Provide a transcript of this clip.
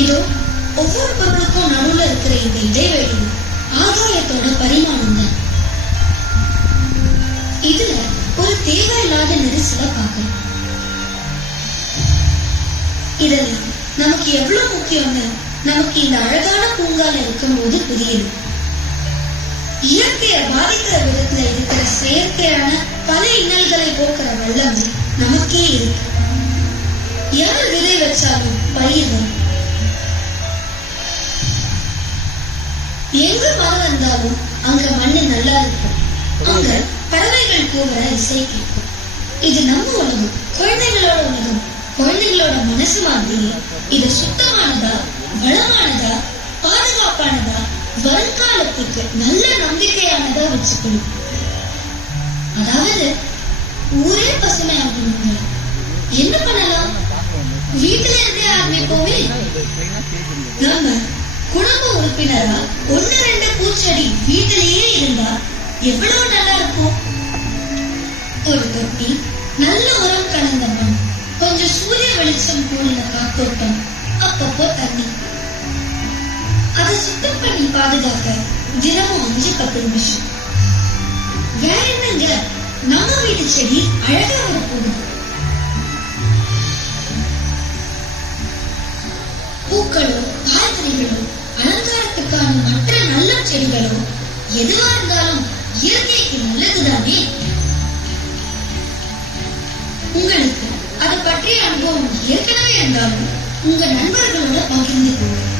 இதோ ஒவ்வொரு பொருளுக்கும் நடுவுல இருக்கிற இந்த இடைவெளி ஆதாயத்தோட பரிமாணம் தான். இதுல ஒரு தேவையில்லாத நெரிசலை பார்க்கலாம். இதுல நமக்கு எவ்வளவு முக்கியம்னு நமக்கு இந்த அழகான பூங்கால இருக்கும் போது புரியுது. இயற்கையை பாதிக்கிற விதத்துல இருக்கிற செயற்கையான பல இன்னல்களை போக்குற வல்லமை நமக்கே இருக்கு. யார் விதை வச்சாலும் பயிர் வரும். எங்க மரம் வந்தாலும் அங்க மண்ணு நல்லா இருக்கும். அங்க பறவைகள் கூவுற இசை கேட்கும். இது நம்ம உலகம், குழந்தைகளோட உலகம். குழந்தைகளோட மனசு மாதிரியே இது சுத்தமானதா, வளமானதா, பாதுகாப்பானதா, வருங்காலத்துக்கு நல்ல நம்பிக்கையானதா வச்சுக்கணும். அதாவது ஊரே பசுமையாகணும். என்ன பண்ணலாம்? வீட்டுல இருந்தே ஆரம்பிப்போமே. நம்ம குடும்ப உறுப்பினரா 1-2 பூச்செடி வீட்டிலேயே இருந்தா எவ்வளவு நல்லா இருக்கும். ஒரு தொட்டி, நல்ல உரம் கலந்த மண், கொஞ்சம் சூரிய வெளிச்சம் கூடின காத்தோட்டம், அப்பப்போ தண்ணி. அதை சுத்தம் பண்ணி பாதுகாக்க தினமும் 5-10 நிமிஷம். வேற என்னங்க, நம்ம வீட்டு செடி அழகா வரப்போகுது. பூக்களோ காய்கறிகளோ அலங்காரத்துக்கான மற்ற நல்ல செடிகளோ எதுவா இருந்தாலும் இயற்கைக்கு நல்லதுதானே. உங்களுக்கு அதை பற்றிய அனுபவம் ஏற்கனவே இருந்தாலும் உங்க நண்பர்களோட பகிர்ந்து கொள்ளுங்க.